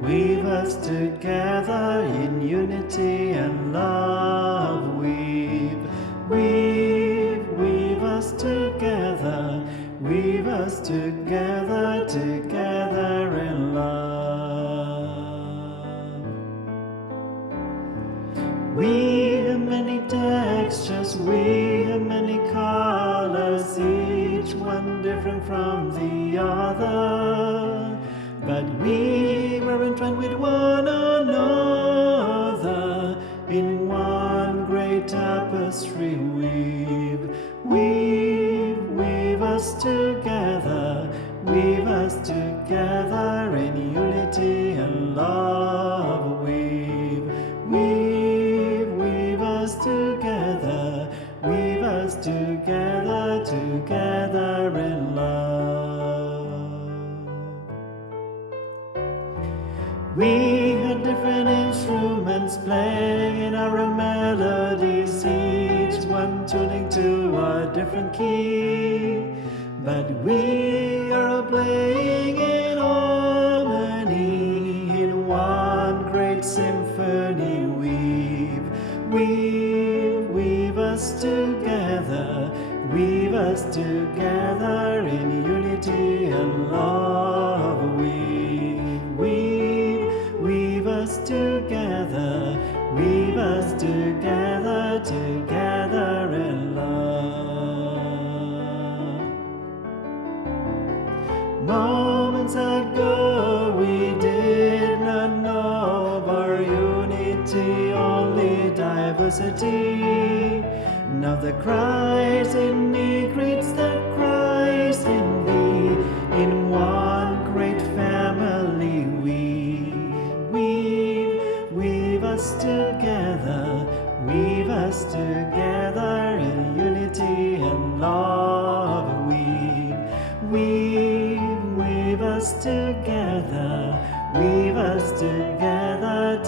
Weave us together in unity and love. Weave us together together in love. We have many textures, we have many colors, each one different from the other, but we were entwined with one another in one great tapestry. Weave us together in unity and love. Weave us together together in love. We had different instruments playing our melodies, each one tuning to a different key, but we are all playing in harmony in one great symphony. Weave us together in unity and love. Weave us together together in love. Moments ago we did not know of our unity, only diversity. Now the Christ in me greets the Christ in thee, in one great family. Weave us together in unity and love. Weave us together together